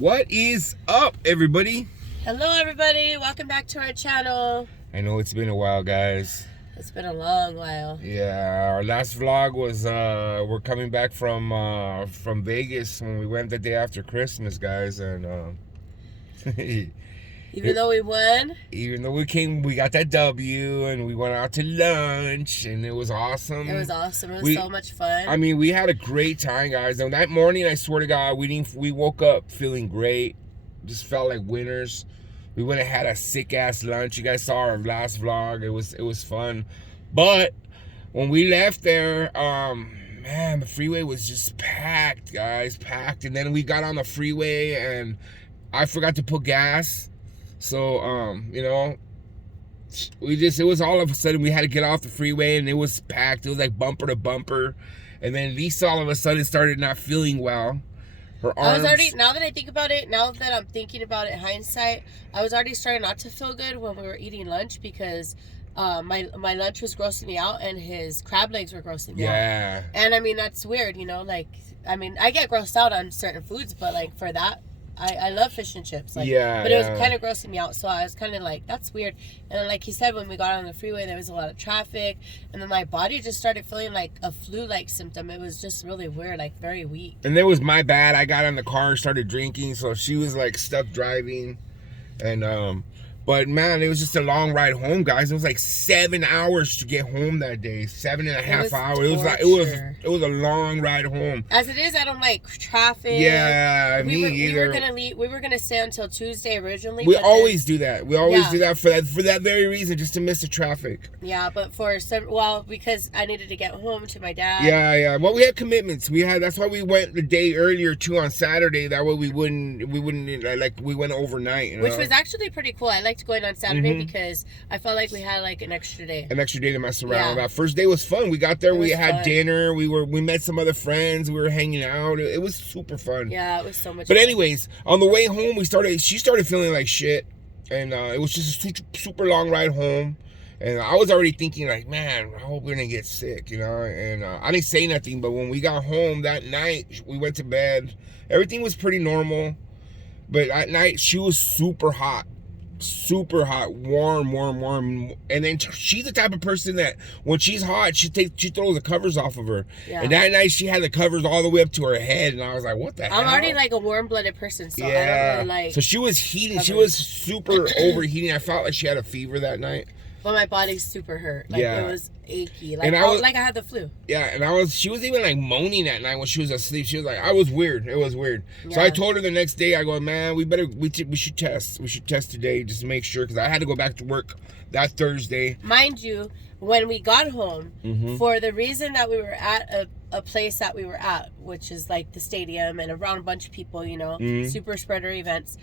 What is up, everybody? Hello, everybody. Welcome back to our channel. I know it's been a while, guys. It's been a long while. Yeah, our last vlog was we're coming back from Vegas when we went the day after Christmas, guys, and Even though we won, we got that W, and we went out to lunch, and it was awesome. It was awesome. It was so much fun. I mean, we had a great time, guys. And that morning, I swear to God, we woke up feeling great. Just felt like winners. We went and had a sick ass lunch. You guys saw our last vlog. It was fun. But when we left there, man, the freeway was just packed, guys, packed. And then we got on the freeway, and I forgot to put gas. So, you know, it was all of a sudden we had to get off the freeway, and it was packed. It was like bumper to bumper. And then Lisa all of a sudden started not feeling well. Her arms. Now that I think about it, now that I'm thinking about it, hindsight, I was already starting not to feel good when we were eating lunch because my lunch was grossing me out and his crab legs were grossing me out. Yeah. And I mean, that's weird, you know, like, I mean, I get grossed out on certain foods, but like for that, I love fish and chips. Like, yeah. But it was kind of grossing me out, so I was kind of like, that's weird. And then, like he said, when we got on the freeway, there was a lot of traffic, and then my body just started feeling like a flu-like symptom. It was just really weird, like very weak. And it was my bad. I got in the car and started drinking, so she was like stuck driving, and but man, it was just a long ride home, guys. It was like 7 hours to get home that day. 7.5 hours. It was a long ride home. As it is, I don't like traffic. Yeah, me either. We were gonna stay until Tuesday originally. We always do that. We always do that for that very reason, just to miss the traffic. Yeah, but because I needed to get home to my dad. Yeah. Well, we had commitments. That's why we went the day earlier too on Saturday. That way we wouldn't we went overnight. You know? Which was actually pretty cool. I liked going on Saturday because I felt like we had like an extra day. An extra day to mess around. Yeah. That first day was fun. We got there, we had dinner, we met some other friends, we were hanging out. It was super fun. Yeah, it was so much fun. But anyways, on the way home, she started feeling like shit. And it was just a super long ride home. And I was already thinking like, man, I hope we're gonna get sick, you know. And I didn't say nothing, but when we got home that night, we went to bed. Everything was pretty normal. But at night, she was super hot, warm. And then she's the type of person that when she's hot, she throws the covers off of her. Yeah. And that night she had the covers all the way up to her head, and I was like, what the hell? I'm already like a warm-blooded person, so I don't really like. So she was heating. Covers. She was super overheating. I felt like she had a fever that night. But my body's super hurt. Like, it was achy. Like, like I had the flu. Yeah, and she was even like moaning that night when she was asleep. She was like, I was weird. It was weird. Yeah. So I told her the next day, I go, man, we should test. We should test today just to make sure, because I had to go back to work that Thursday. Mind you, when we got home, for the reason that we were at a place that we were at, which is like the stadium and around a bunch of people, you know, super spreader events.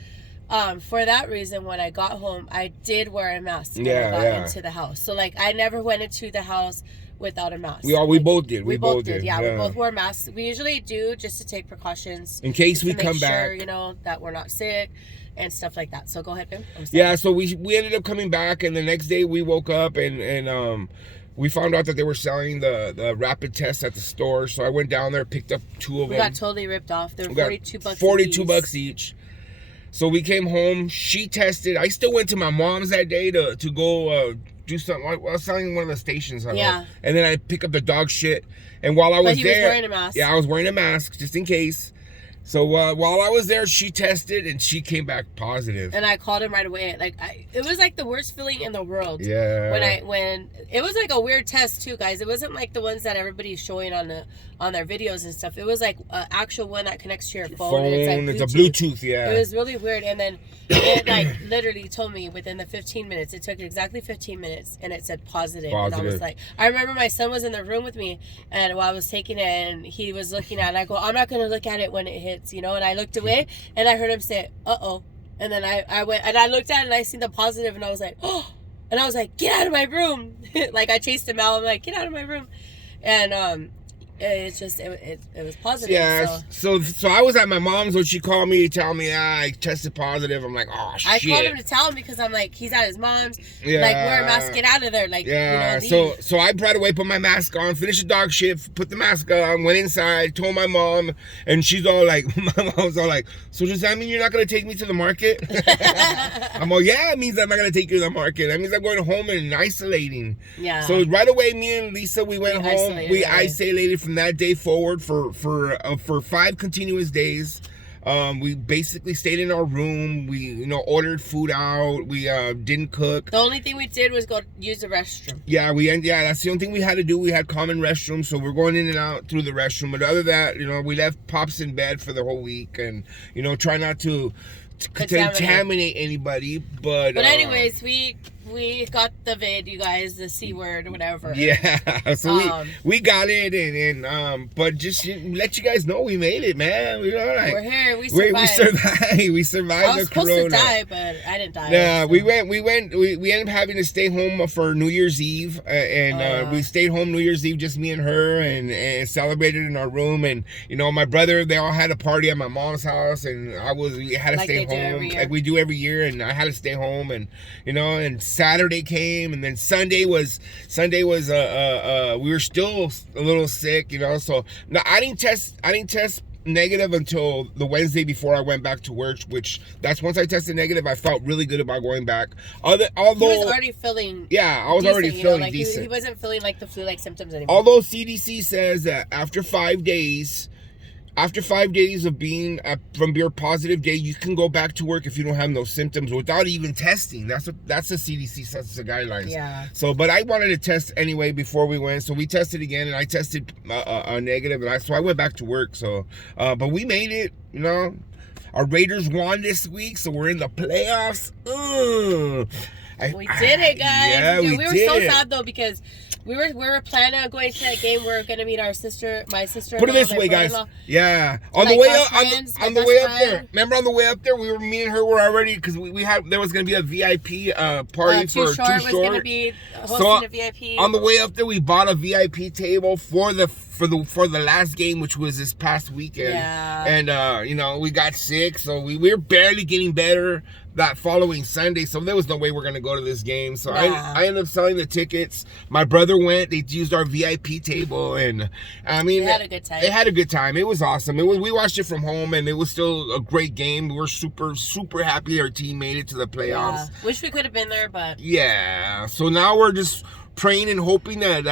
For that reason, when I got home, I did wear a mask when I got into the house. So, like, I never went into the house without a mask. We both did. We both did. Yeah, we both wore masks. We usually do just to take precautions. In case we come back. Sure, you know, that we're not sick and stuff like that. So, go ahead, Pim. Yeah, so we ended up coming back, and the next day we woke up and we found out that they were selling the rapid tests at the store. So I went down there, picked up 2 of them. We got totally ripped off. They were $42 $42 each. So we came home. She tested. I still went to my mom's that day to go do something. I was selling one of the stations. And then I pick up the dog shit. And while I was there, was wearing a mask. Yeah, I was wearing a mask just in case. So while I was there, she tested and she came back positive. And I called him right away. Like it was like the worst feeling in the world. Yeah. When it was like a weird test too, guys. It wasn't like the ones that everybody's showing on their videos and stuff. It was like an actual one that connects to your phone. And it's a Bluetooth. Yeah. It was really weird. And then it like literally told me within the 15 minutes. It took exactly 15 minutes, and it said positive. And I was like, I remember my son was in the room with me, and while I was taking it, and he was looking at it. I go, I'm not gonna look at it when it hits, you know. And I looked away, and I heard him say, "Uh-oh." And then I went and I looked at it, and I seen the positive, and I was like, "Oh!" And I was like, "Get out of my room!" Like I chased him out. I'm like, "Get out of my room!" And it's just it was positive. Yeah. So I was at my mom's when she called me to tell me I tested positive. I'm like, oh shit. I called him to tell him because I'm like, he's at his mom's. Yeah. Like, wear a mask, get out of there. Like, yeah. You know, so I right away put my mask on, finished the dog shit, put the mask on, went inside, told my mom, and she's all like, my mom's all like, so does that mean you're not gonna take me to the market? I'm all, yeah, it means I'm not gonna take you to the market. That means I'm going home and isolating. Yeah. So right away, me and Lisa, we went home. We isolated from that day forward for 5 continuous days. We basically stayed in our room. We, ordered food out. We didn't cook. The only thing we did was go use the restroom. Yeah, that's the only thing we had to do. We had common restrooms, so we're going in and out through the restroom. But other than that, we left Pops in bed for the whole week, and try not to contaminate anybody. But anyways, we got the vid, you guys, the C word or whatever. Yeah, so we got it, and but just let you guys know we made it, man. We're here. We survived. We survived. I was supposed to die, but I didn't die. Nah, so. We ended up having to stay home for New Year's Eve, and we stayed home New Year's Eve, just me and her, and celebrated in our room. And my brother, they all had a party at my mom's house, and we had to stay home like we do every year, and I had to stay home, and and Saturday came, and then Sunday was we were still a little sick, so no, I didn't test negative until the Wednesday before I went back to work, which that's once I tested negative, I felt really good about going back. Although he was already feeling I was already feeling decent. He wasn't feeling like the flu-like symptoms anymore. Although CDC says that after 5 days of being from your positive day, you can go back to work if you don't have no symptoms without even testing. That's the CDC sets the guidelines. Yeah. So, but I wanted to test anyway before we went, so we tested again, and I tested negative, and so I went back to work. So, but we made it. Our Raiders won this week, so we're in the playoffs. We did it, guys. Yeah, we were so sad though because we were planning on going to that game. We were gonna meet my sister. Put it this way, guys. Yeah, on the way up, on the way up there. Remember, on the way up there, me and her were already, because there was gonna be a VIP party for Too Short. Was gonna be hosting a VIP. On the way up there, we bought a VIP table for the last game, which was this past weekend. Yeah. And we got sick, so we were barely getting better that following Sunday, so there was no way we're gonna go to this game. So I ended up selling the tickets. My brother went. They used our VIP table, and I mean, they had a good time. They had a good time. It was awesome. We watched it from home, and it was still a great game. We're super happy our team made it to the playoffs. Yeah. Wish we could have been there, but yeah. So now we're just praying and hoping that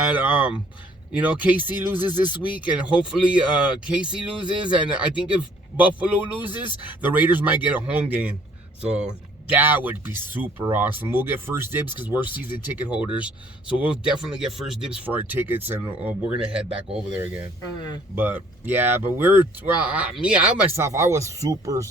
KC loses this week, and hopefully KC loses, and I think if Buffalo loses, the Raiders might get a home game. So that would be super awesome. We'll get first dibs because we're season ticket holders. So we'll definitely get first dibs for our tickets, and we're going to head back over there again. Mm-hmm. But yeah, but I myself, I was super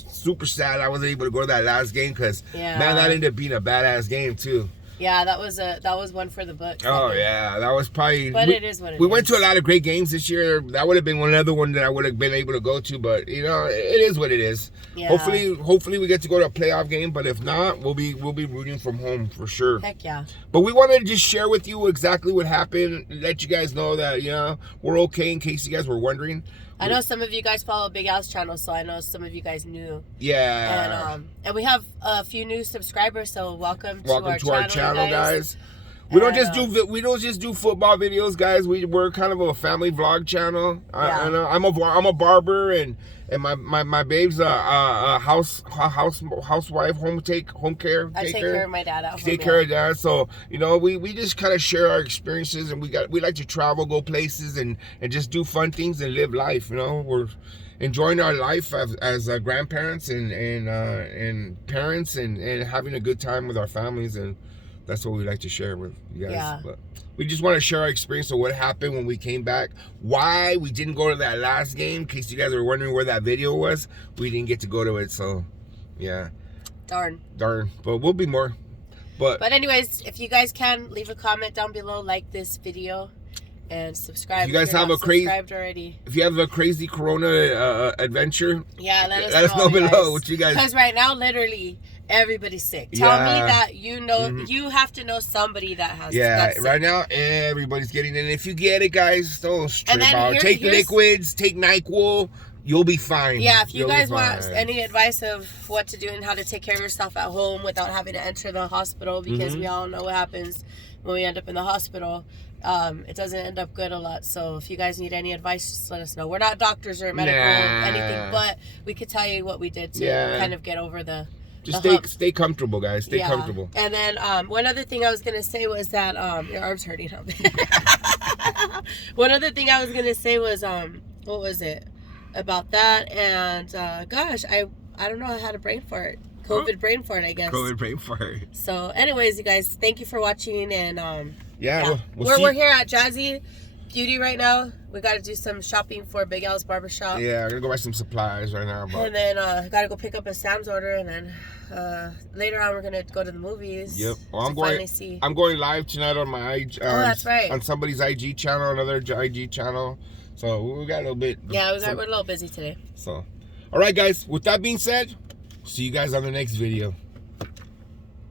sad I wasn't able to go to that last game because, man, that ended up being a badass game too. Yeah, that was one for the books. Oh yeah, that was probably. But it is what it is. We went to a lot of great games this year. That would have been another one that I would have been able to go to. But it is what it is. Yeah. Hopefully we get to go to a playoff game. But if not, we'll be rooting from home for sure. Heck yeah. But we wanted to just share with you exactly what happened. Let you guys know that we're okay in case you guys were wondering. I know some of you guys follow Big Al's channel, so I know some of you guys knew. Yeah. And we have a few new subscribers, so welcome to our channel, guys. We don't just do football videos, guys. We're kind of a family vlog channel. Yeah. I'm a barber, and my babe's a housewife, home care. I take care of my dad at home. Take care of dad. So we just kind of share our experiences, and we like to travel, go places, and just do fun things and live life. We're enjoying our life as grandparents and parents, and having a good time with our families, and that's what we like to share with you guys. Yeah. But we just want to share our experience of what happened when we came back, why we didn't go to that last game. In case you guys were wondering where that video was, we didn't get to go to it. So yeah, darn, but we'll be more. But anyways, if you guys can, leave a comment down below, like this video, and subscribe. If you guys have subscribed already. If you have a crazy Corona adventure, yeah, let us know below what you guys. Because right now, literally, everybody's sick. Tell me that you know, you have to know somebody that has. Yeah, right now everybody's getting it. And if you get it, guys, don't strip out. Take liquids, take NyQuil. You'll be fine. Yeah, if you guys want any advice of what to do and how to take care of yourself at home without having to enter the hospital, because we all know what happens when we end up in the hospital. It doesn't end up good a lot. So if you guys need any advice, just let us know. We're not doctors or medical anything, but we could tell you what we did to kind of get over the stay comfortable, guys. Stay comfortable. And then one other thing I was gonna say was that your arm's hurting. One other thing I was gonna say was what was it about that? And gosh, I don't know, I had a brain fart. COVID brain fart, I guess. COVID brain fart. So, anyways, you guys, thank you for watching, and we're here at Jazzy Beauty right now. We got to do some shopping for Big Al's barbershop. Yeah, I'm gonna go buy some supplies right now. And then got to go pick up a Sam's order, and then later on we're gonna go to the movies. Yep. Well, I'm going live tonight on my IG. That's right. On somebody's IG channel, another IG channel. So we got a little bit. Yeah, we're a little busy today. So, all right, guys. With that being said, see you guys on the next video.